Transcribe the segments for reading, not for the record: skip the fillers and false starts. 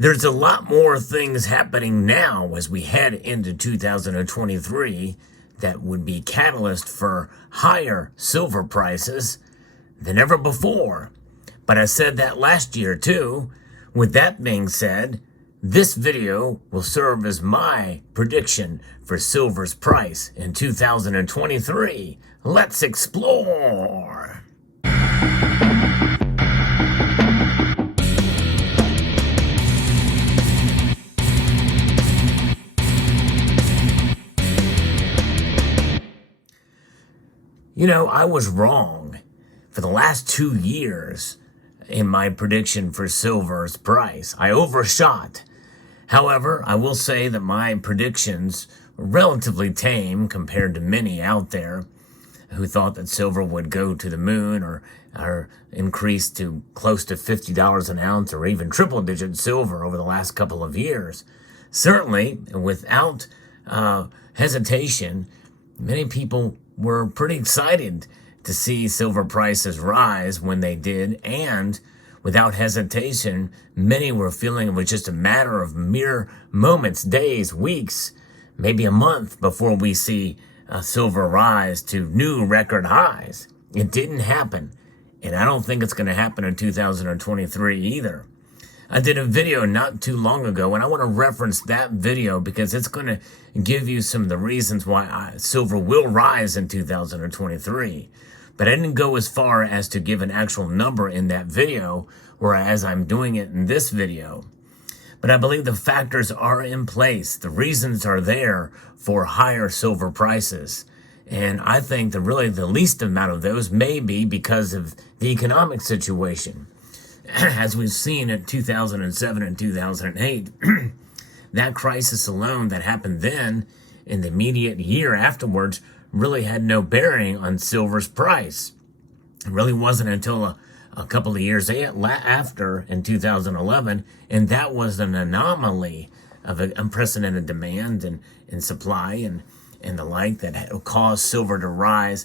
There's a lot more things happening now as we head into 2023 that would be catalyst for higher silver prices than ever before. But I said that last year too. With that being said, this video will serve as my prediction for silver's price in 2023. Let's explore. You know, I was wrong for the last 2 years in my prediction for silver's price. I overshot. However, I will say that my predictions were relatively tame compared to many out there who thought that silver would go to the moon or increase to close to $50 an ounce or even triple-digit silver over the last couple of years. Certainly, without hesitation, many people were pretty excited to see silver prices rise when they did, and without hesitation, many were feeling it was just a matter of mere moments, days, weeks, maybe a month before we see silver rise to new record highs. It didn't happen, and I don't think it's going to happen in 2023 either. I did a video not too long ago, and I want to reference that video because it's going to give you some of the reasons why silver will rise in 2023. But I didn't go as far as to give an actual number in that video, whereas I'm doing it in this video. But I believe the factors are in place. The reasons are there for higher silver prices. And I think the least amount of those may be because of the economic situation. As we've seen in 2007 and 2008, that crisis alone that happened then in the immediate year afterwards really had no bearing on silver's price. It really wasn't until a couple of years after in 2011, and that was an anomaly of an unprecedented demand and supply and the like that caused silver to rise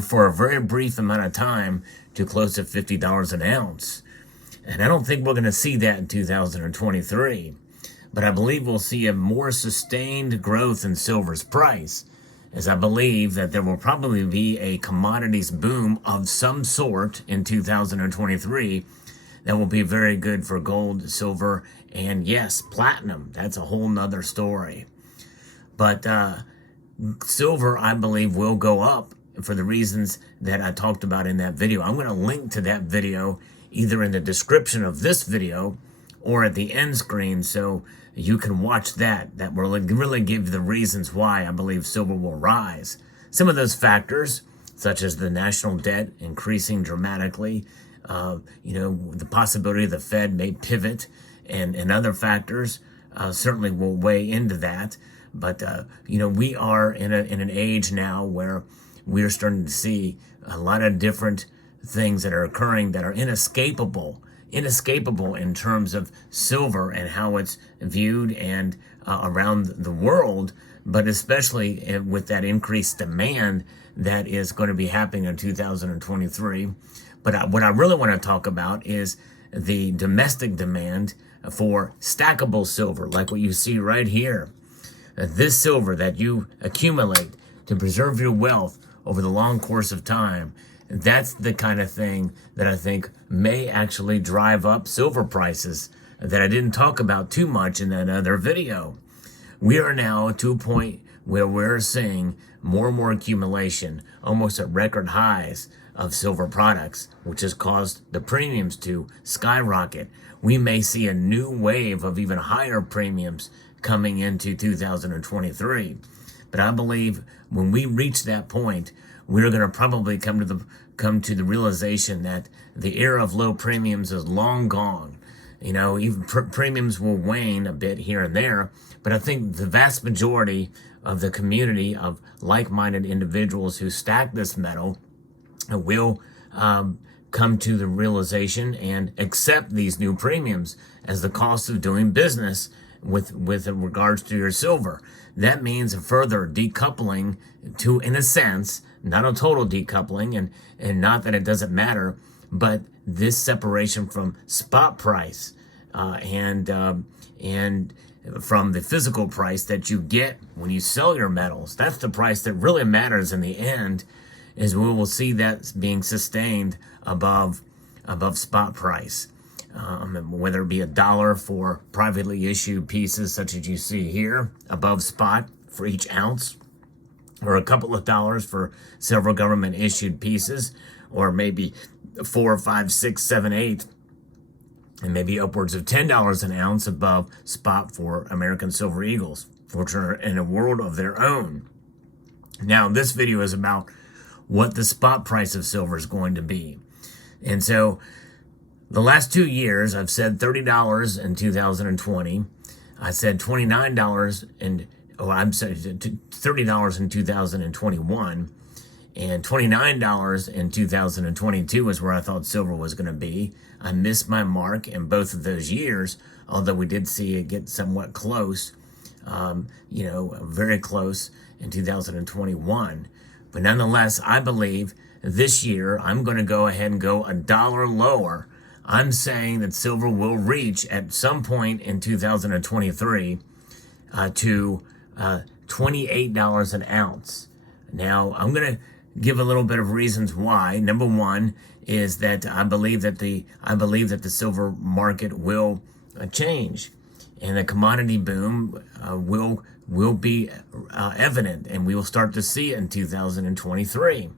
for a very brief amount of time to close to $50 an ounce. And I don't think we're going to see that in 2023. But I believe we'll see a more sustained growth in silver's price, as I believe that there will probably be a commodities boom of some sort in 2023 that will be very good for gold, silver, and yes, platinum. That's a whole nother story. But silver, I believe, will go up for the reasons that I talked about in that video. I'm going to link to that video either in the description of this video or at the end screen so you can watch that. That will really give you the reasons why I believe silver will rise. Some of those factors, such as the national debt increasing dramatically, the possibility the Fed may pivot and other factors certainly will weigh into that. But, we are in an age now where we're starting to see a lot of different things that are occurring that are inescapable in terms of silver and how it's viewed and around the world, but especially with that increased demand that is going to be happening in 2023. But what I really want to talk about is the domestic demand for stackable silver, like what you see right here. This silver that you accumulate to preserve your wealth over the long course of time, that's the kind of thing that I think may actually drive up silver prices that I didn't talk about too much in that other video. We are now to a point where we're seeing more and more accumulation, almost at record highs of silver products, which has caused the premiums to skyrocket. We may see a new wave of even higher premiums coming into 2023. But I believe when we reach that point, we're going to probably come to the realization that the era of low premiums is long gone. Even premiums will wane a bit here and there, but I think the vast majority of the community of like-minded individuals who stack this metal will come to the realization and accept these new premiums as the cost of doing business with regards to your silver. That means a further decoupling to, in a sense, not a total decoupling, and not that it doesn't matter, but this separation from spot price and from the physical price that you get when you sell your metals. That's the price that really matters in the end, is we will see that being sustained above spot price. Whether it be $1 for privately issued pieces such as you see here above spot for each ounce, or a couple of dollars for several government issued pieces, or maybe 4, 5, 6, 7, 8, and maybe upwards of $10 an ounce above spot for American Silver Eagles, which are in a world of their own. Now, this video is about what the spot price of silver is going to be. And so the last 2 years, I've said $30 in 2020. I said $29 $30 in 2021, and $29 in 2022 is where I thought silver was going to be. I missed my mark in both of those years, although we did see it get somewhat close, very close in 2021. But nonetheless, I believe this year I'm going to go ahead and go $1 lower. I'm saying that silver will reach at some point in 2023 to $28 an ounce. Now, I'm going to give a little bit of reasons why. Number one is that I believe that the silver market will change, and the commodity boom will be evident, and we will start to see it in 2023.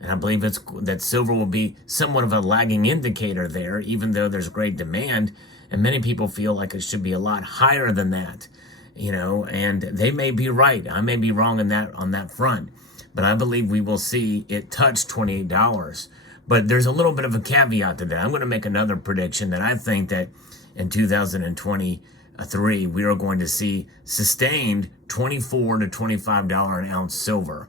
And I believe that silver will be somewhat of a lagging indicator there, even though there's great demand, and many people feel like it should be a lot higher than that. And they may be right. I may be wrong on that front, but I believe we will see it touch $28. But there's a little bit of a caveat to that. I'm going to make another prediction that I think that in 2023 we are going to see sustained $24 to $25 an ounce silver.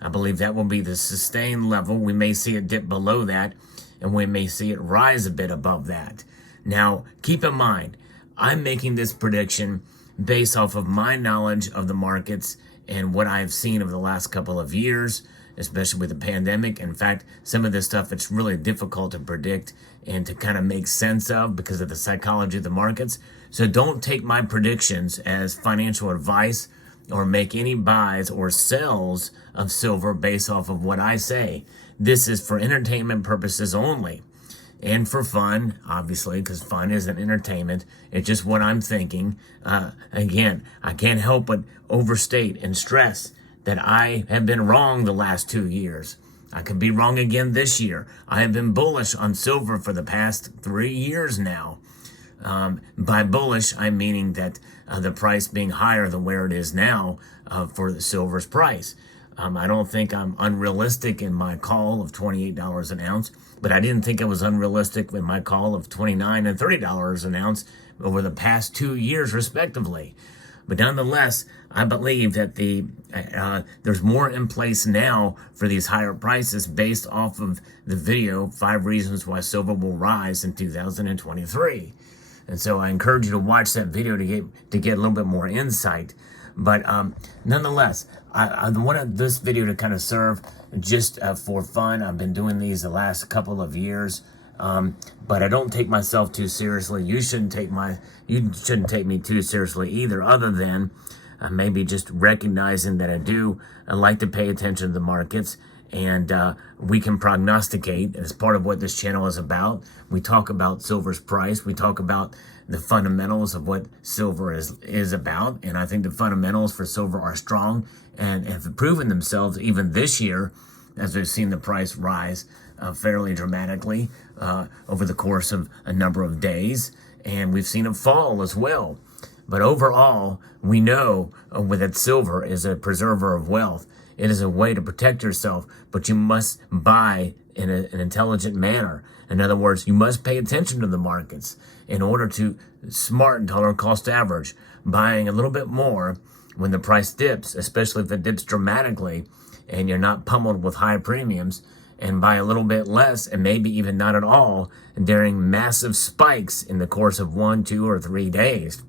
I believe that will be the sustained level. We may see it dip below that, and we may see it rise a bit above that. Now, keep in mind, I'm making this prediction based off of my knowledge of the markets and what I've seen over the last couple of years, especially with the pandemic. In fact, some of this stuff, it's really difficult to predict and to kind of make sense of because of the psychology of the markets. So don't take my predictions as financial advice or make any buys or sells of silver based off of what I say. This is for entertainment purposes only. And for fun, obviously, because fun isn't entertainment. It's just what I'm thinking. Again, I can't help but overstate and stress that I have been wrong the last 2 years. I could be wrong again this year. I have been bullish on silver for the past 3 years now. By bullish, I'm meaning that the price being higher than where it is now for the silver's price. I don't think I'm unrealistic in my call of $28 an ounce, but I didn't think it was unrealistic in my call of $29 and $30 an ounce over the past 2 years, respectively. But nonetheless, I believe that there's more in place now for these higher prices based off of the video, 5 Reasons Why Silver Will Rise in 2023. And so I encourage you to watch that video to get a little bit more insight. But nonetheless, I wanted this video to kind of serve just for fun. I've been doing these the last couple of years, but I don't take myself too seriously. You shouldn't take me too seriously either, other than maybe just recognizing that I do like to pay attention to the markets, and we can prognosticate as part of what this channel is about. We talk about silver's price. We talk about the fundamentals of what silver is about, and I think the fundamentals for silver are strong and have proven themselves even this year, as we've seen the price rise fairly dramatically over the course of a number of days, and we've seen it fall as well. But overall, we know that silver is a preserver of wealth. It is a way to protect yourself, but you must buy in an intelligent manner. In other words, you must pay attention to the markets in order to smart dollar cost average, buying a little bit more when the price dips, especially if it dips dramatically and you're not pummeled with high premiums, and buy a little bit less and maybe even not at all during massive spikes in the course of 1, 2, or 3 days.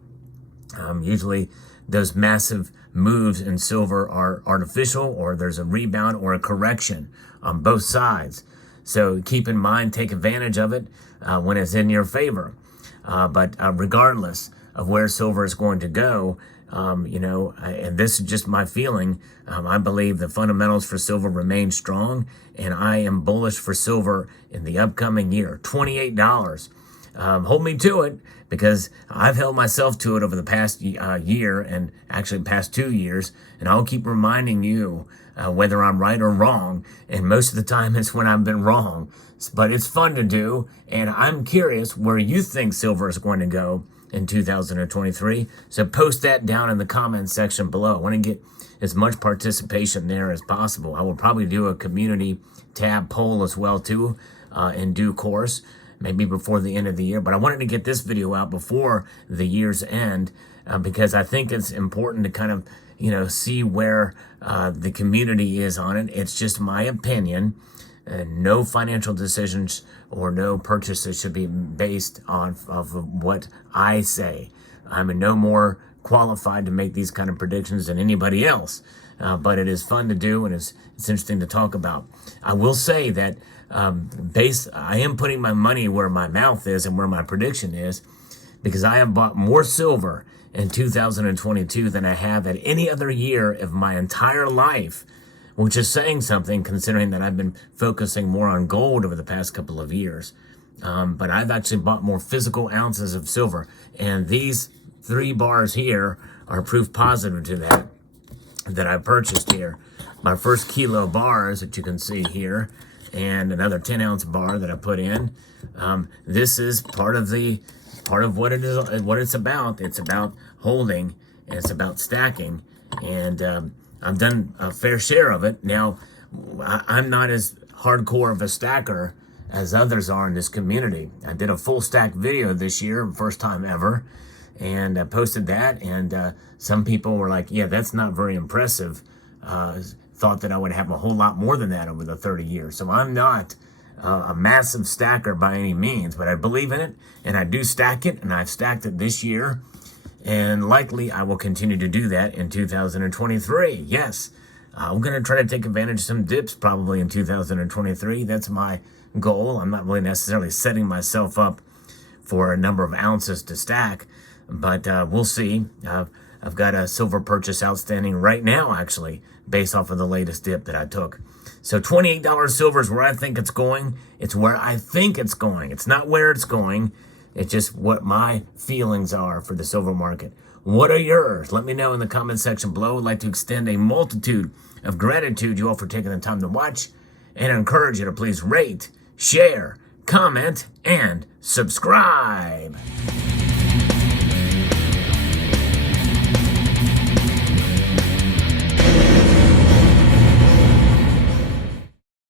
Usually those massive moves in silver are artificial, or there's a rebound or a correction on both sides. So keep in mind, take advantage of it when it's in your favor. But regardless of where silver is going to go, and this is just my feeling, I believe the fundamentals for silver remain strong, and I am bullish for silver in the upcoming year. $28. Hold me to it, because I've held myself to it over the past year, and actually past 2 years, and I'll keep reminding you whether I'm right or wrong, and most of the time it's when I've been wrong. But it's fun to do, and I'm curious where you think silver is going to go in 2023. So post that down in the comments section below. I want to get as much participation there as possible. I will probably do a community tab poll as well too in due course, maybe before the end of the year. But I wanted to get this video out before the year's end because I think it's important to kind of, see where the community is on it. It's just my opinion. No financial decisions or no purchases should be based on of what I say. I'm no more qualified to make these kind of predictions than anybody else. But it is fun to do, and it's interesting to talk about. I will say that I am putting my money where my mouth is and where my prediction is, because I have bought more silver in 2022 than I have at any other year of my entire life, which is saying something considering that I've been focusing more on gold over the past couple of years. But I've actually bought more physical ounces of silver, and these 3 bars here are proof positive to that I purchased here. My first kilo bars that you can see here, and another 10-ounce bar that I put in. This is part of what it is, what it's about. It's about holding, and it's about stacking, and I've done a fair share of it. Now, I'm not as hardcore of a stacker as others are in this community. I did a full stack video this year, first time ever, and I posted that, and some people were like, yeah, that's not very impressive. Thought that I would have a whole lot more than that over the 30 years. So I'm not a massive stacker by any means, but I believe in it, and I do stack it, and I've stacked it this year. And likely I will continue to do that in 2023. Yes, I'm going to try to take advantage of some dips probably in 2023. That's my goal. I'm not really necessarily setting myself up for a number of ounces to stack, but we'll see. I've got a silver purchase outstanding right now, actually, based off of the latest dip that I took. So $28 silver is where I think it's going. It's where I think it's going. It's not where it's going. It's just what my feelings are for the silver market. What are yours? Let me know in the comment section below. I'd like to extend a multitude of gratitude you all for taking the time to watch, and encourage you to please rate, share, comment, and subscribe.